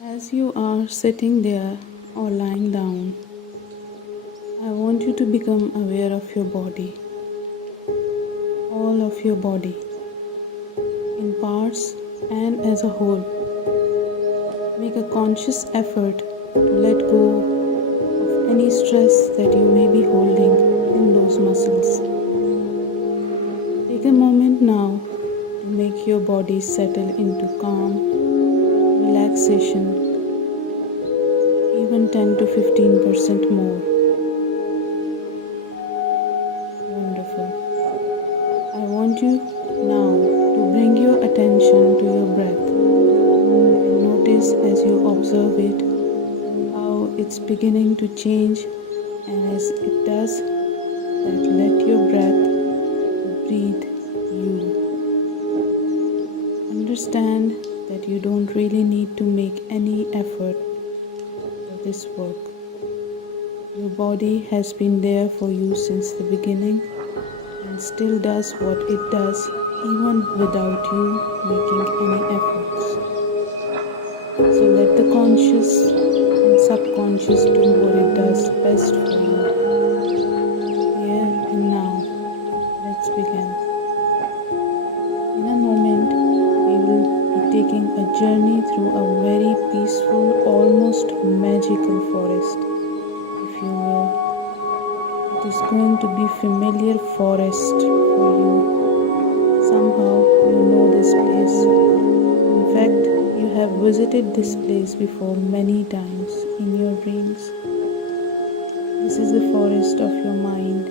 As you are sitting there or lying down, I want you to become aware of your body, all of your body, in parts and as a whole. Make a conscious effort to let go of any stress that you may be holding in those muscles. Take a moment now to make your body settle into calm, relaxation, even 10 to 15% more. Wonderful. I want you now to bring your attention to your breath and notice as you observe it how it's beginning to change, and as it does that, let your breath breathe you. Understand that you don't really need to make any effort for this work. Your body has been there for you since the beginning and still does what it does even without you making any efforts. So let the conscious and subconscious do what it does best for you. Here and now, let's begin. In a moment, we will be taking a journey through a very peaceful, almost magical forest, if you will. It is going to be familiar forest for you. Somehow you know this place. In fact, you have visited this place before many times in your dreams. This is the forest of your mind.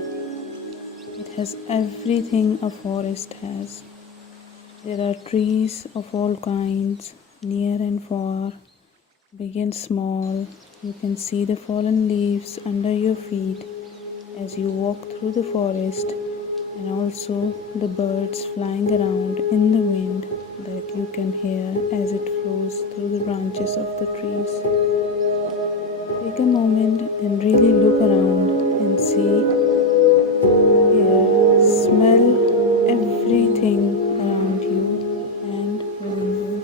It has everything a forest has. There are trees of all kinds, near and far, big and small. You can see the fallen leaves under your feet as you walk through the forest, and also the birds flying around in the wind that you can hear as it flows through the branches of the trees. Take a moment and really look around and see, hear, smell everything around you and within you.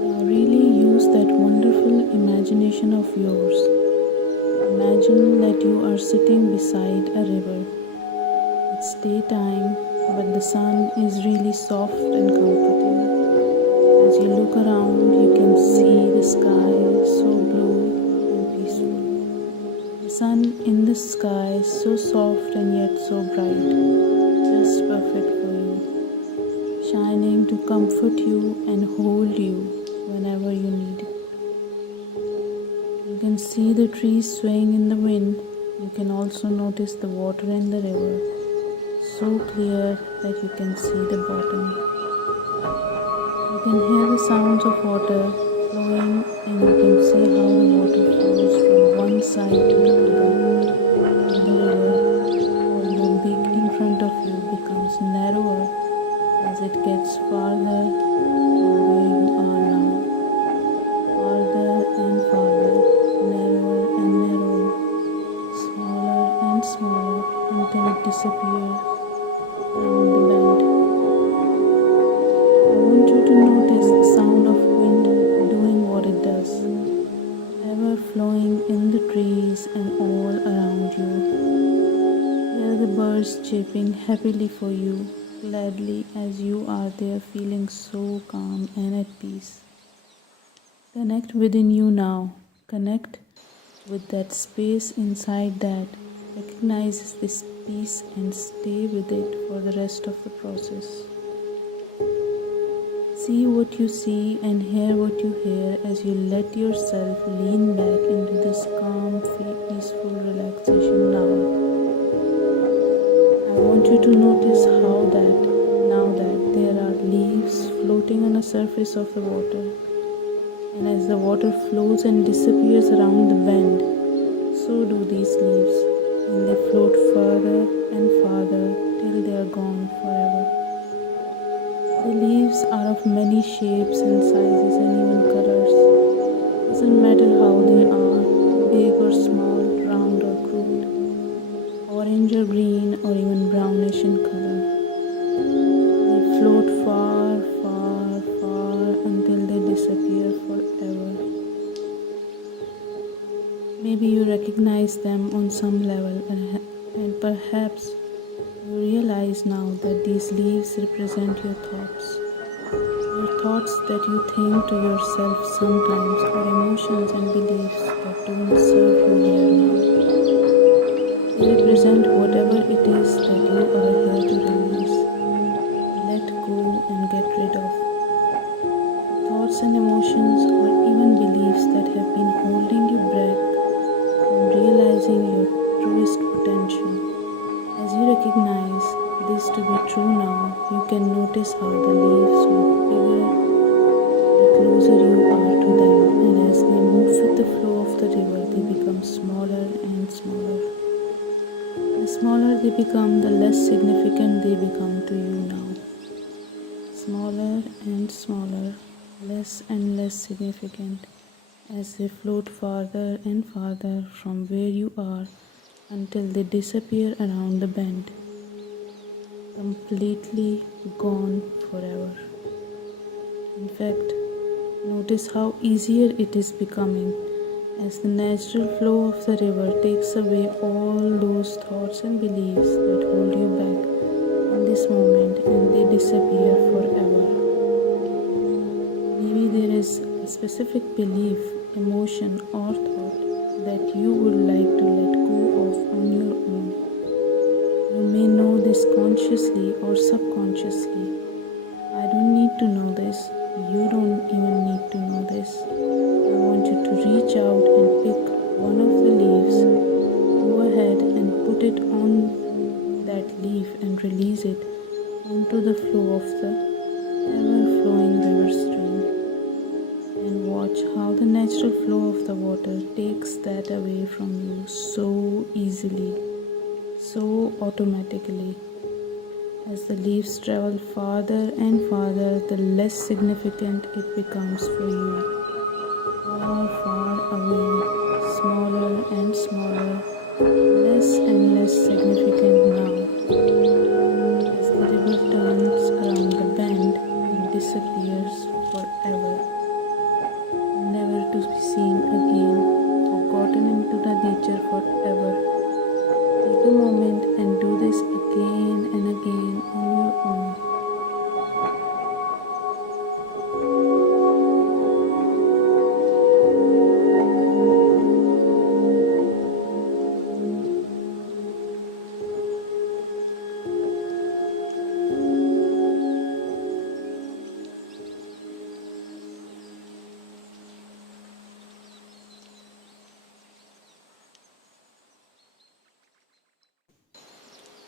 Now really use that wonderful imagination of yours. Imagine that you are sitting beside a river. It's daytime, but the sun is really soft and comforting. As you look around, you can see the sky so blue and peaceful. The sun in the sky is so soft and yet so bright, just perfect for you, shining to comfort you and hold you whenever you need it. You can see the trees swaying in the wind. You can also notice the water in the river, so clear that you can see the bottom. You can hear the sounds of water flowing, and you can see how the water flows from one side to the other. And the river, although big in front of you, becomes narrower as it gets farther from where you are now. Farther and farther, narrower and narrower, smaller and smaller, until it disappears around the bend. I want you to notice the sound of wind doing what it does, ever flowing in the trees and all around you. Hear the birds chirping happily for you, gladly as you are there feeling so calm and at peace. Connect within you now. Connect with that space inside that recognizes this peace and stay with it for the rest of the process. See what you see and hear what you hear as you let yourself lean back into this calm, peaceful relaxation now. I want you to notice how now that there are leaves floating on the surface of the water, and as the water flows and disappears around the bend, so do these leaves, and they float further and farther till they are gone forever. The leaves are of many shapes and sizes and even colors. Doesn't matter how they are, big or small, round or crooked, orange or green or even brownish in color. They float far, far, far until they disappear recognize them on some level, and perhaps you realize now that these leaves represent your thoughts. Your thoughts that you think to yourself sometimes, or emotions and beliefs that don't serve you here now. They represent whatever it is that you are here to release, let go and get rid of. Thoughts and emotions or even beliefs that have been holding you back from realizing your truest potential. As you recognize this to be true now, you can notice how the leaves look bigger the closer you are to them, and as they move with the flow of the river, they become smaller and smaller. The smaller they become, the less significant they become to you now. Smaller and smaller, less and less significant, as they float farther and farther from where you are until they disappear around the bend, completely gone forever. In fact, notice how easier it is becoming as the natural flow of the river takes away all those thoughts and beliefs that hold you back in this moment, and they disappear forever. Maybe there is a specific belief, emotion, or thought that you would like to let go of on your own. You may know this consciously or subconsciously. I don't need to know this. You don't even need to know this. I want you to reach out and pick one of the leaves. Go ahead and put it on that leaf and release it onto the flow of the ever-flowing river stream. And watch how the natural flow of the water takes that away from you so easily, so automatically. As the leaves travel farther and farther, the less significant it becomes for you. Far, far away, smaller and smaller, less and less significant now. As the river turns around the bend and disappears forever, never to be seen again, forgotten into the nature forever. Take a moment and do this again and again on your own.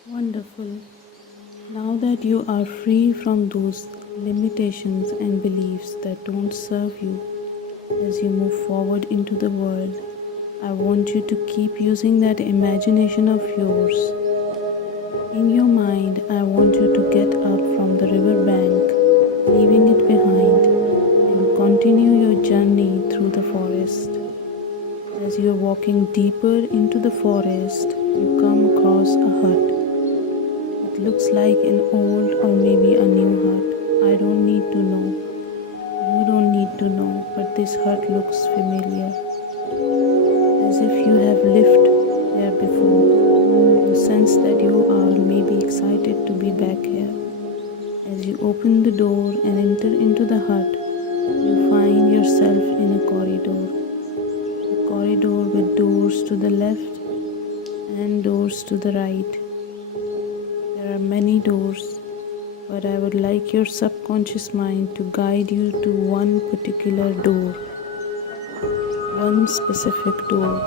Wonderful. Now that you are free from those limitations and beliefs that don't serve you as you move forward into the world, I want you to keep using that imagination of yours. In your mind, I want you to get up from the river bank, leaving it behind, and continue your journey through the forest. As you are walking deeper into the forest, you come across a hut. It looks like an old or maybe a new hut. I don't need to know. You don't need to know, but this hut looks familiar. As if you have lived there before. You sense that you are maybe excited to be back here. As you open the door and enter into the hut, you find yourself in a corridor. A corridor with doors to the left and doors to the right. There are many doors, but I would like your subconscious mind to guide you to one particular door, one specific door.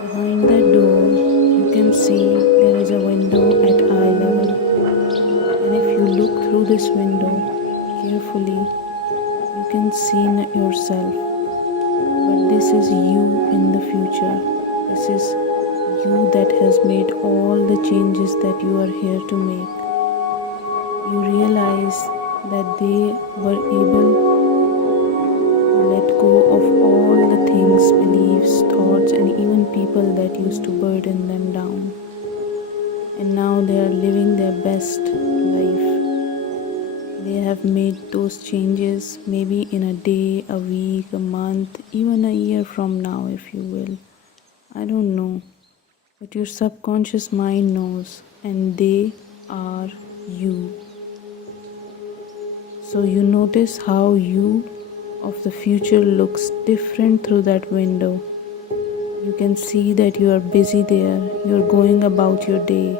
Behind that door, you can see there is a window at eye level, and if you look through this window carefully, you can see yourself. But this is you in the future. This is you that has made all the changes that you are here to make. You realize that they were able to let go of all the things, beliefs, thoughts, and even people that used to burden them down. And now they are living their best life. They have made those changes maybe in a day, a week, a month, even a year from now, if you will. I don't know. But your subconscious mind knows, and they are you. So you notice how you of the future looks different through that window. You can see that you are busy there, you're going about your day,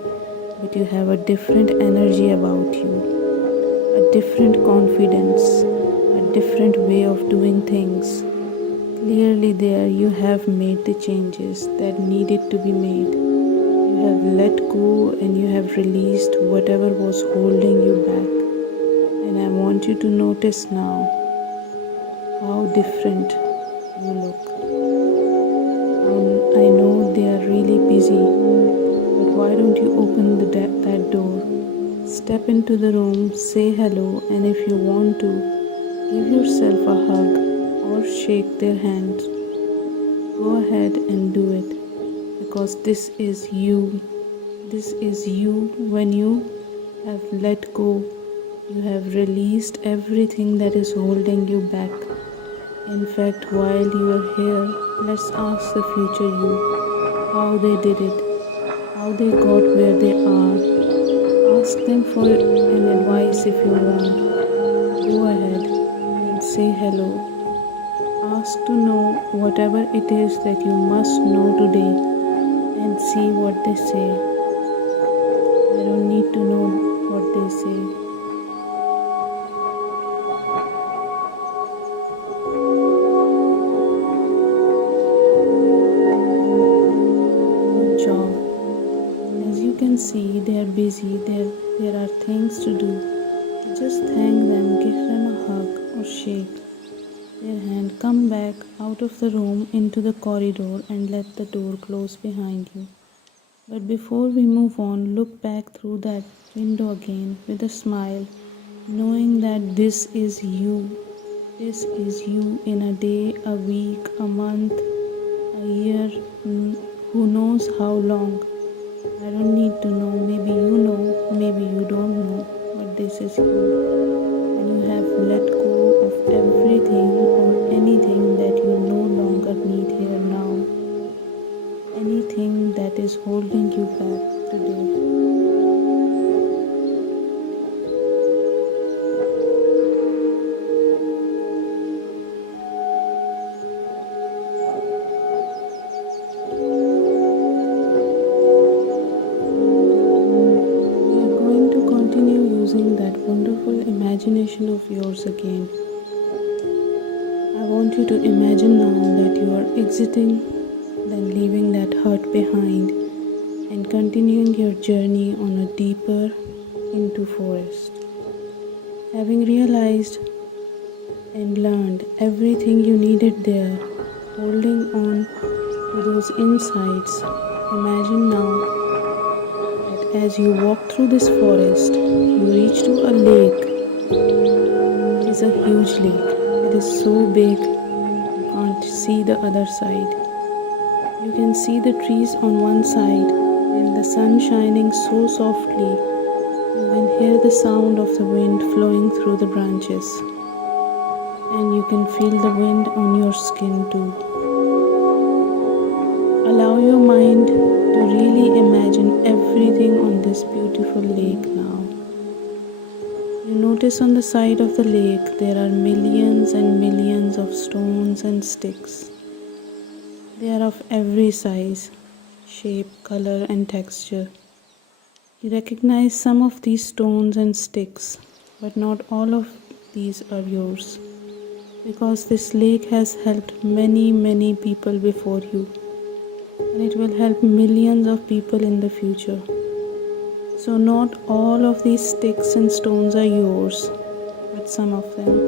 but you have a different energy about you, a different confidence, a different way of doing things. Clearly there you have made the changes that needed to be made. You have let go and you have released whatever was holding you back. And I want you to notice now how different you look. I know they are really busy, but why don't you open that door? Step into the room, say hello, and if you want to, give yourself a hug or shake their hands. Go ahead and do it, because this is you. This is you when you have let go. You have released everything that is holding you back. In fact, while you are here, let's ask the future you how they did it, how they got where they are. Ask them for an advice if you want. Go ahead and say hello. Ask to know whatever it is that you must know today and see what they say. I don't need to know what they say. See, they are busy, there are things to do. Just thank them, give them a hug or shake their hand. Come back out of the room into the corridor and let the door close behind you. But before we move on, look back through that window again with a smile, knowing that this is you. This is you in a day, a week, a month, a year, who knows how long. I don't need to know, maybe you know, maybe you don't know, but this is you. And you have let go of everything or anything that you no longer need here now. Anything that is holding you back today. That wonderful imagination of yours again. I want you to imagine now that you are exiting, then leaving that hurt behind and continuing your journey on a deeper into forest. Having realized and learned everything you needed there, holding on to those insights, imagine now as you walk through this forest, you reach to a lake. It is a huge lake. It is so big, you can't see the other side. You can see the trees on one side and the sun shining so softly. You can hear the sound of the wind flowing through the branches. And you can feel the wind on your skin too. Allow your mind to really imagine everything on this beautiful lake now. You notice on the side of the lake there are millions and millions of stones and sticks. They are of every size, shape, color and texture. You recognize some of these stones and sticks, but not all of these are yours, because this lake has helped many people before you. And it will help millions of people in the future. So not all of these sticks and stones are yours, but some of them.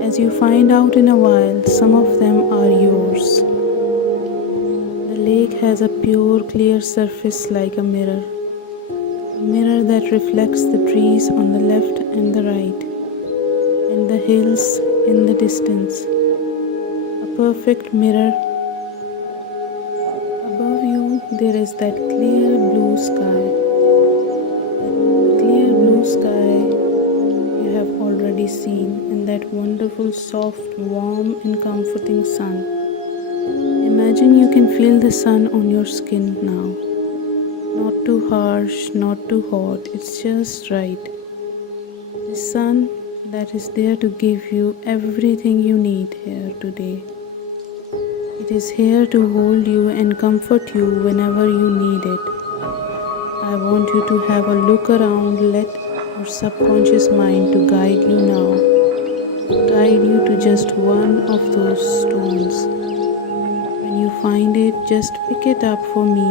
As you find out in a while, some of them are yours. The lake has a pure, clear surface like a mirror that reflects the trees on the left and the right, and the hills in the distance. A perfect mirror. There is that clear blue sky. You be seen in that wonderful, soft, warm, and comforting sun. Imagine you can feel the sun on your skin now. Not too harsh, not too hot, it's just right. The sun that is there to give you everything you need here today. It is here to hold you and comfort you whenever you need it. I want you to have a look around, let your subconscious mind to guide you now. Guide you to just one of those stones. When you find it, just pick it up for me.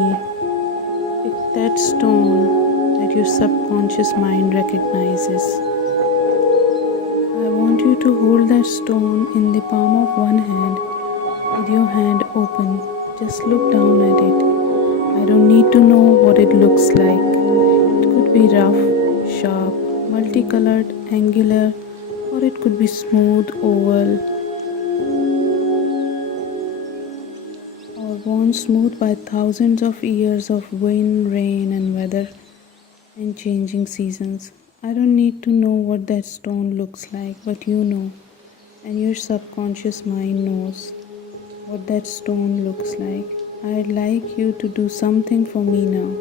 Pick that stone that your subconscious mind recognizes. I want you to hold that stone in the palm of one hand with your hand open. Just look down at it. I don't need to know what it looks like. It could be rough, sharp, multicolored, angular, or it could be smooth, oval, or worn smooth by thousands of years of wind, rain, and weather and changing seasons. I don't need to know what that stone looks like, but you know, and your subconscious mind knows what that stone looks like. I'd like you to do something for me now.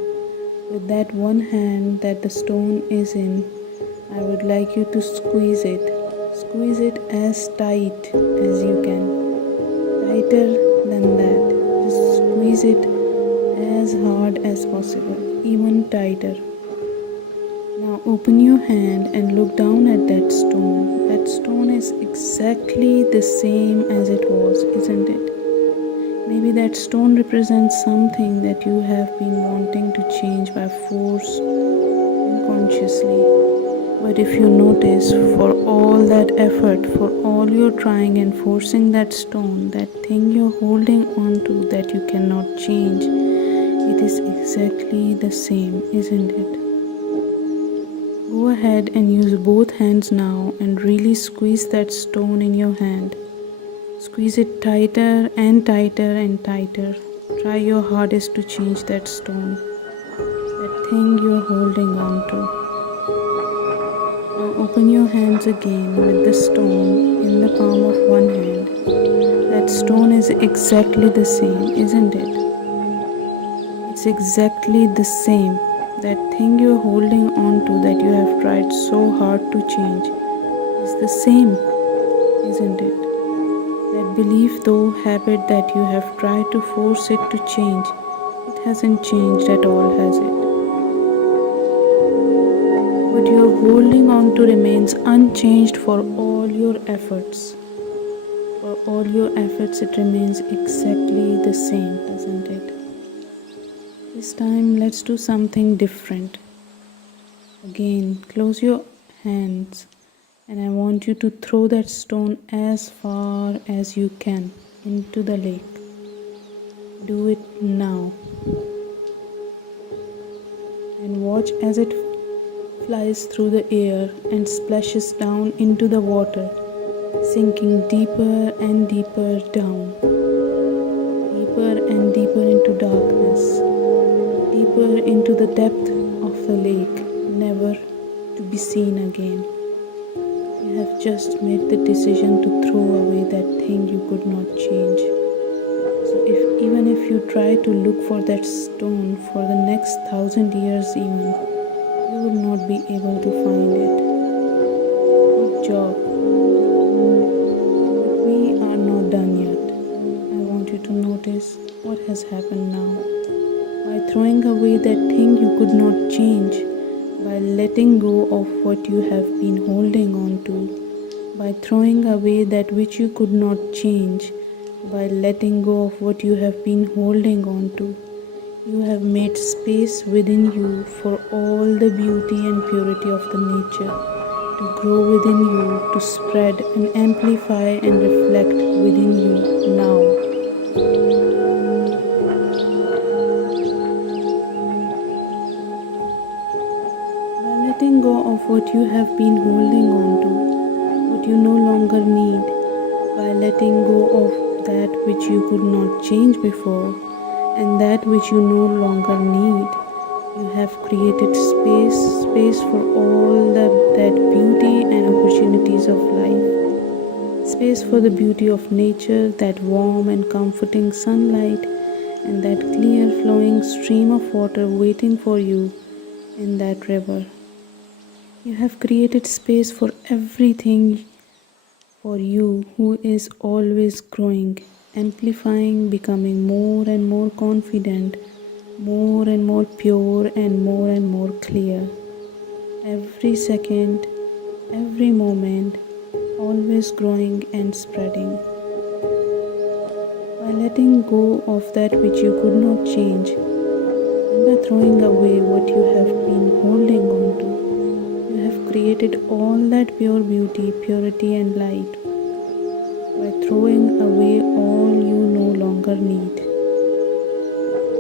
With that one hand that the stone is in, I would like you to squeeze it. Squeeze it as tight as you can. Tighter than that. Just squeeze it as hard as possible, even tighter. Now open your hand and look down at that stone. That stone is exactly the same as it was, isn't it? Maybe that stone represents something that you have been wanting to change by force and consciously. But if you notice, for all that effort, for all your trying and forcing that stone, that thing you're holding on to that you cannot change, it is exactly the same, isn't it? Go ahead and use both hands now and really squeeze that stone in your hand. Squeeze it tighter and tighter and tighter. Try your hardest to change that stone, that thing you're holding on to. Now open your hands again with the stone in the palm of one hand. That stone is exactly the same, isn't it? It's exactly the same. That thing you're holding on to that you have tried so hard to change is the same, isn't it? That belief, though, habit that you have tried to force it to change, it hasn't changed at all, has it? What you're holding on to remains unchanged for all your efforts. For all your efforts, it remains exactly the same, doesn't it? This time, let's do something different. Again, close your hands. And I want you to throw that stone as far as you can into the lake. Do it now. And watch as it flies through the air and splashes down into the water, sinking deeper and deeper down. Deeper and deeper into darkness. Deeper into the depth of the lake, never to be seen again. You have just made the decision to throw away that thing you could not change. So even if you try to look for that stone for the next 1,000 years even, you will not be able to find it. Good job. But we are not done yet. I want you to notice what has happened now. By throwing away that thing you could not change, by letting go of what you have been holding on to, by throwing away that which you could not change, by letting go of what you have been holding on to, you have made space within you for all the beauty and purity of the nature to grow within you, to spread and amplify and reflect within you now. Letting go of what you have been holding on to, what you no longer need, by letting go of that which you could not change before and that which you no longer need, you have created space for all that beauty and opportunities of space for the beauty of nature, that warm and comforting sunlight, and that clear flowing stream of water waiting for you in that river. You have created space for everything for you who is always growing, amplifying, becoming more and more confident, more and more pure, and more clear. Every second, every moment, always growing and spreading. By letting go of that which you could not change, and by throwing away what you have been holding on to, you have created all that pure beauty, purity, and light. By throwing away all you no longer need,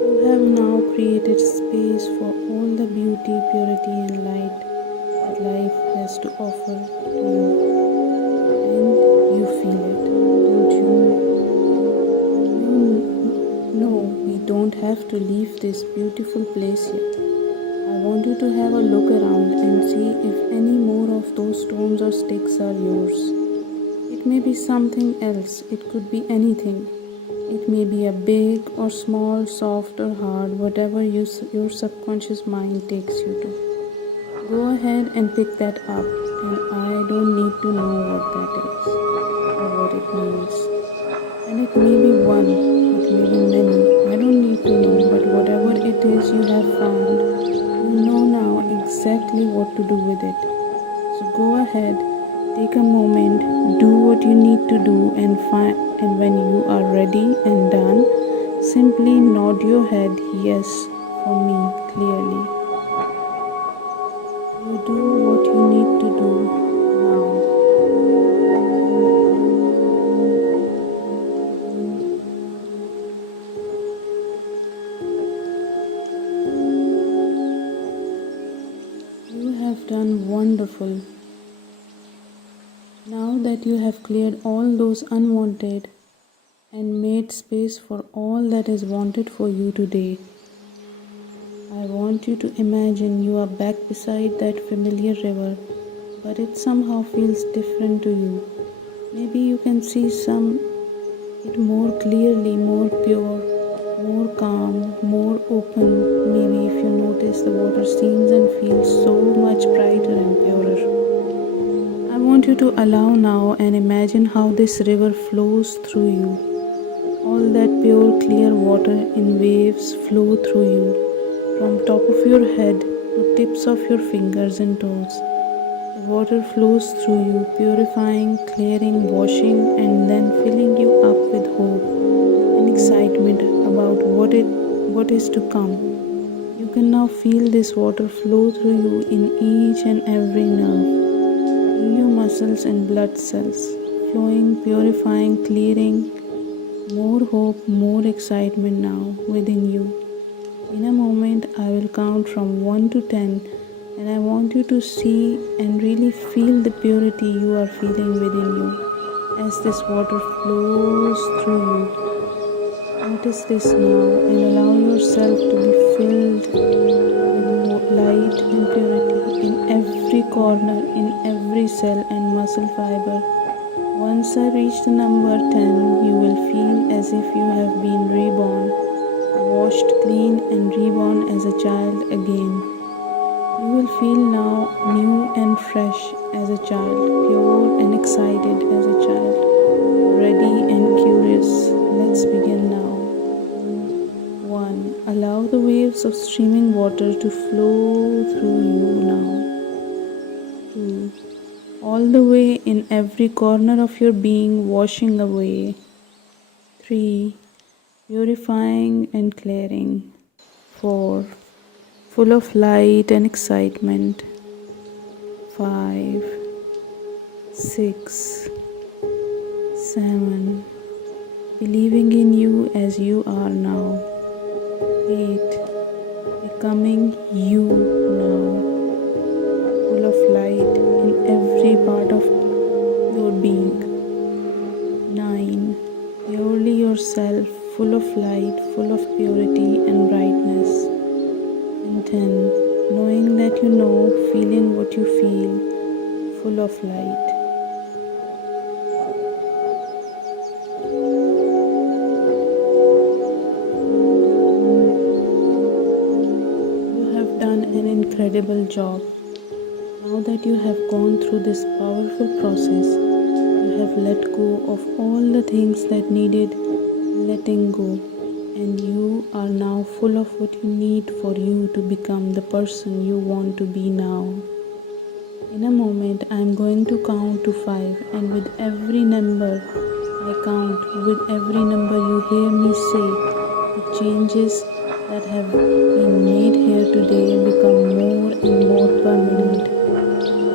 you have now created space for all the beauty, purity, and light that life has to offer to you. And you feel it, don't you? No, we don't have to leave this beautiful place yet. I want you to have a look around and see if any more of those stones or sticks are yours. It may be something else, it could be anything. It may be a big or small, soft or hard, whatever your subconscious mind takes you to. Go ahead and pick that up, and I don't need to know what that is or what it means. And it may be one, it may be many, I don't need to know, but whatever it is you have found, you know now exactly what to do with it. So go ahead, take a moment, do what you need to do, and when you are ready and done, simply nod your head yes for me clearly. You do what you need to do now. You have done wonderful. Now that you have cleared all those unwanted and made space for all that is wanted for you today, I want you to imagine you are back beside that familiar river, but it somehow feels different to you. Maybe you can see it more clearly, more pure, more calm, more open. Maybe if you notice the water seems and feels so much brighter and purer. I want you to allow now and imagine how this river flows through you. All that pure clear water in waves flow through you, from top of your head to tips of your fingers and toes. The water flows through you, purifying, clearing, washing, and then filling you up with hope and excitement about what is to come. You can now feel this water flow through you in each and every nerve, in your muscles and blood cells, flowing, purifying, clearing. More hope, more excitement now within you. In a moment, I will count from 1 to 10, and I want you to see and really feel the purity you are feeling within you as this water flows through you. Notice this now and allow yourself to be filled with light and purity in every corner, in every cell and muscle fiber. Once I reach the number 10, you will feel as if you have been reborn, washed clean and reborn as a child again. You will feel now new and fresh as a child, pure and excited as a child, ready and curious. Let's begin now. 1. Allow the waves of streaming water to flow through you now. 2. All the way in every corner of your being, washing away. 3. Purifying and clearing. 4. Full of light and excitement. 5. 6. 7. Believing in you as you are now. 8. Becoming you now. Full of light in every part of your being. 9. Purely yourself, full of light, full of purity and brightness. And 10. Knowing that you know, feeling what you feel, full of light. incredible job. Now that you have gone through this powerful process, you have let go of all the things that needed letting go, and you are now full of what you need for you to become the person you want to be now. In a moment, I am going to count to 5, and with every number I count, with every number you hear me say, the changes that have been made here today become more and more permanent.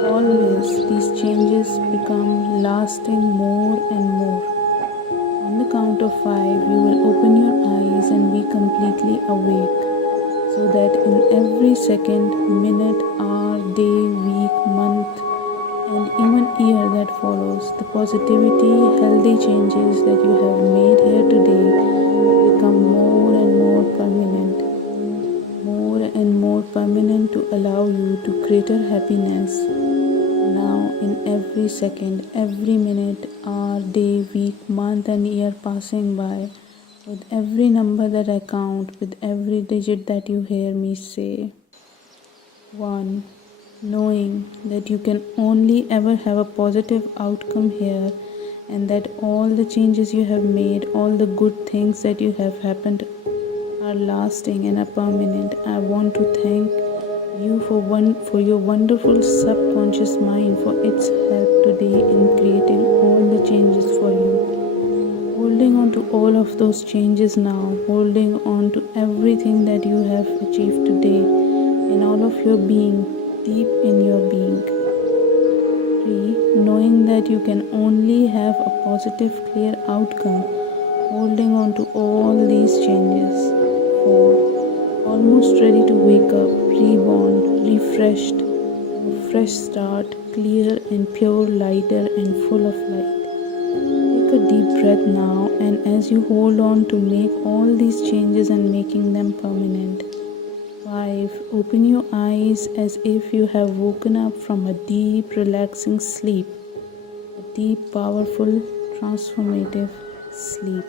Always, these changes become lasting more and more. On the count of 5, you will open your eyes and be completely awake, so that in every second, minute, hour, day, week, month, and even year that follows, the positivity, healthy changes that you have made here today become more and more permanent to allow you to greater happiness. Now, in every second, every minute, hour, day, week, month, and year passing by, with every number that I count, with every digit that you hear me say. 1. Knowing that you can only ever have a positive outcome here, and that all the changes you have made, all the good things that you have happened are lasting and are permanent. I want to thank you for your wonderful subconscious mind for its help today in creating all the changes for you. Holding on to all of those changes now, holding on to everything that you have achieved today in all of your being, deep in your being. 3. Knowing that you can only have a positive, clear outcome, holding on to all these changes. 4. Almost ready to wake up, reborn, refreshed, a fresh start, clear and pure, lighter and full of light. Take a deep breath now, and as you hold on to make all these changes and making them permanent. 5. Open your eyes as if you have woken up from a deep, relaxing sleep, a deep, powerful, transformative sleep.